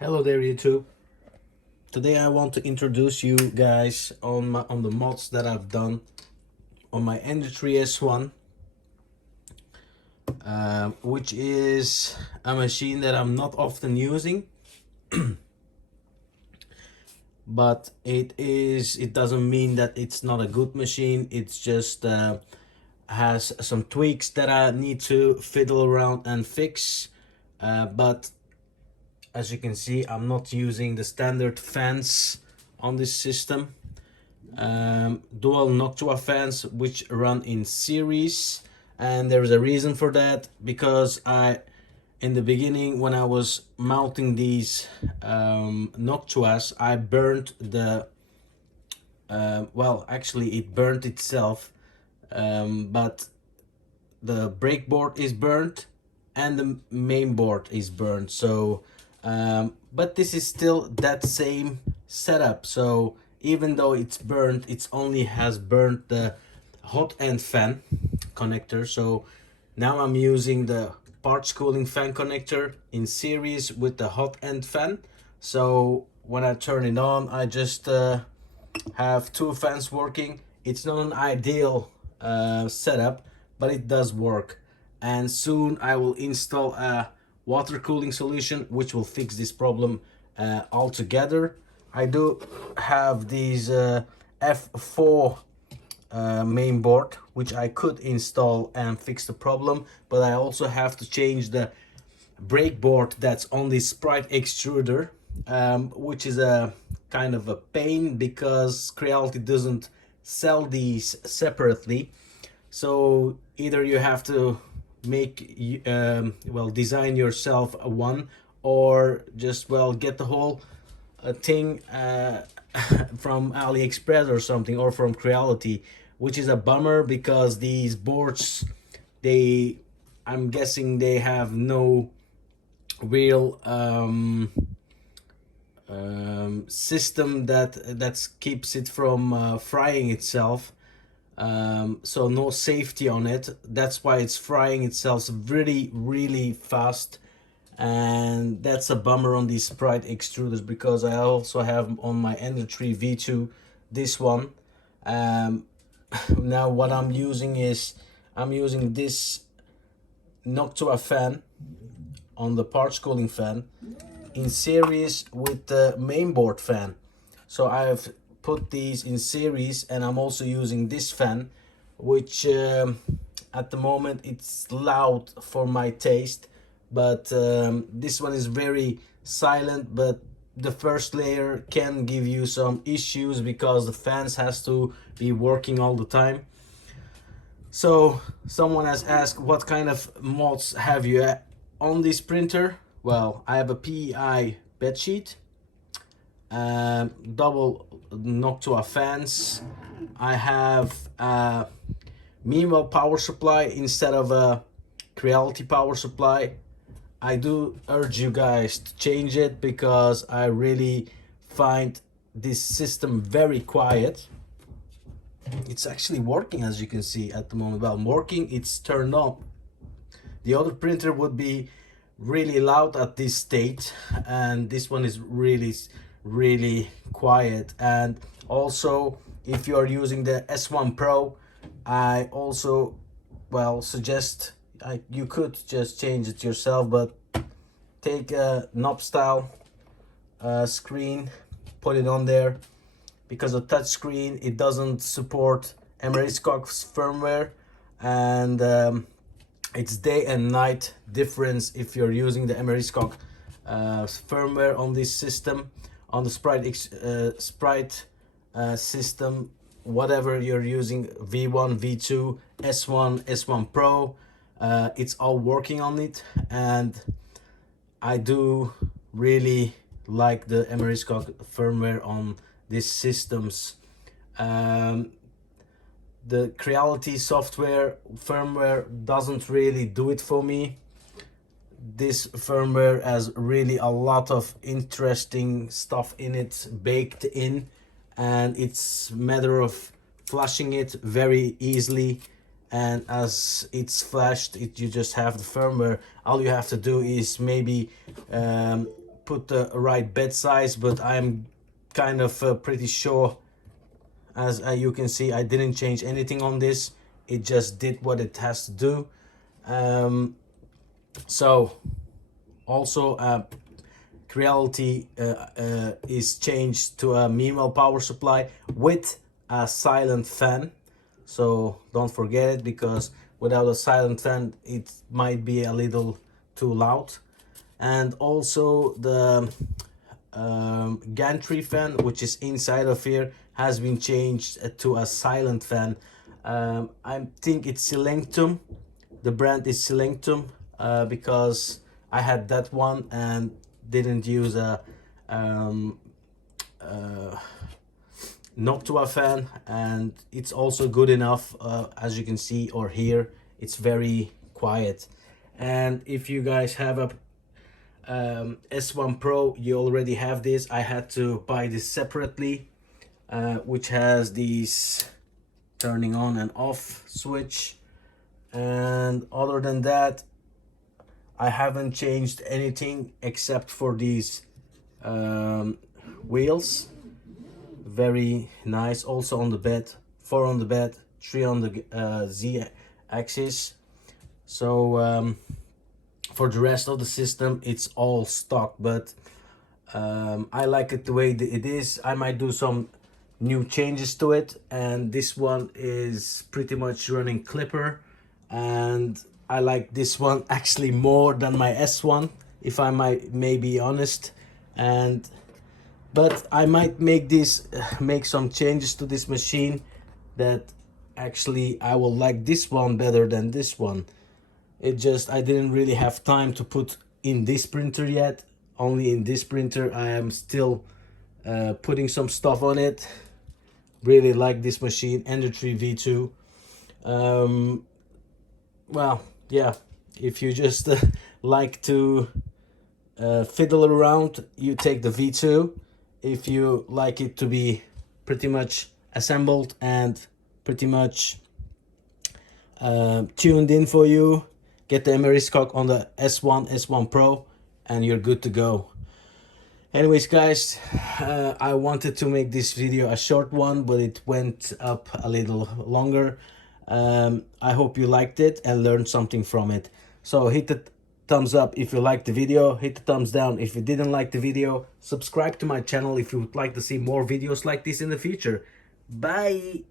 Hello there, YouTube. Today I want to introduce you guys on the mods that I've done on my Ender 3S1, which is a machine that I'm not often using, but it doesn't mean that it's not a good machine. It's just has some tweaks that I need to fiddle around and fix, but as you can see, I'm not using the standard fans on this system. Dual Noctua fans which run in series, and there's a reason for that, because in the beginning, when I was mounting these Noctuas, I burned the well, actually it burned itself, but the breakboard is burnt and the main board is burned. So but this is still that same setup, so even though it's burnt, it only has burnt the hot end fan connector. So now I'm using the parts cooling fan connector in series with the hot end fan. So when I turn it on, I just have two fans working. It's not an ideal setup, but it does work. And soon I will install a water cooling solution which will fix this problem altogether. I do have these F4 main board which I could install and fix the problem, but I also have to change the brake board that's on this Sprite extruder, which is a kind of a pain because Creality doesn't sell these separately. So either you have to make well, design yourself a one, or just, well, get the whole thing from AliExpress or something, or from Creality, which is a bummer because these boards, I'm guessing they have no real system that keeps it from frying itself. So no safety on it. That's why it's frying itself really fast, and that's a bummer on these Sprite extruders, because I also have on my Ender 3 V2 this one. Now what I'm using is this Noctua fan on the parts cooling fan in series with the mainboard fan. So I've put these in series, and I'm also using this fan, which at the moment it's loud for my taste, but this one is very silent. But the first layer can give you some issues because the fans has to be working all the time. So someone has asked, what kind of mods have you on this printer? Well, I have a PEI bedsheet, double Noctua fans. I have a Meanwhile power supply instead of a Creality power supply. I do urge you guys to change it because I really find this system very quiet. It's actually working, as you can see at the moment. Well, working, it's turned on. The other printer would be really loud at this state, and this one is really quiet. And also, if you are using the S1 Pro, I also, well, suggest you could just change it yourself, but take a knob style screen, put it on there, because a touch screen, it doesn't support Emery-Cox firmware, and it's day and night difference if you're using the Emery-Cox firmware on this system. On the Sprite system, whatever you're using, V1, V2, S1, S1 Pro, it's all working on it. And I do really like the Emery-Cox firmware on these systems. The Creality software firmware doesn't really do it for me. This firmware has really a lot of interesting stuff in it baked in, and it's a matter of flashing it very easily. And as it's flashed, you just have the firmware. All you have to do is maybe put the right bed size, but I'm kind of pretty sure, as you can see, I didn't change anything on this. It just did what it has to do. So also Creality is changed to a minimal power supply with a silent fan. So don't forget it, because without a silent fan it might be a little too loud. And also the gantry fan, which is inside of here, has been changed to a silent fan. I think it's Silenctum. The brand is Silenctum, because I had that one and didn't use a Noctua fan, and it's also good enough. As you can see or hear, it's very quiet. And if you guys have a S1 Pro, you already have this. I had to buy this separately, which has these turning on and off switch. And other than that, I haven't changed anything except for these wheels. Very nice. Also on the bed, 4 on the bed, 3 on the Z axis. So for the rest of the system, it's all stock, but I like it the way it is. I might do some new changes to it, and this one is pretty much running Clipper, and I like this one actually more than my S1, if I may be honest. But I might make some changes to this machine that actually I will like this one better than this one. It just, I didn't really have time to put in this printer yet. Only in this printer I am still putting some stuff on it. Really like this machine, Ender 3 V2. Well, yeah, if you just like to fiddle around, you take the V2. If you like it to be pretty much assembled and pretty much tuned in for you, get the Emeryskog on the S1 Pro, and you're good to go. Anyways guys, I wanted to make this video a short one, but it went up a little longer. I hope you liked it and learned something from it. So hit the thumbs up if you liked the video, hit the thumbs down if you didn't like the video, subscribe to my channel if you would like to see more videos like this in the future. Bye!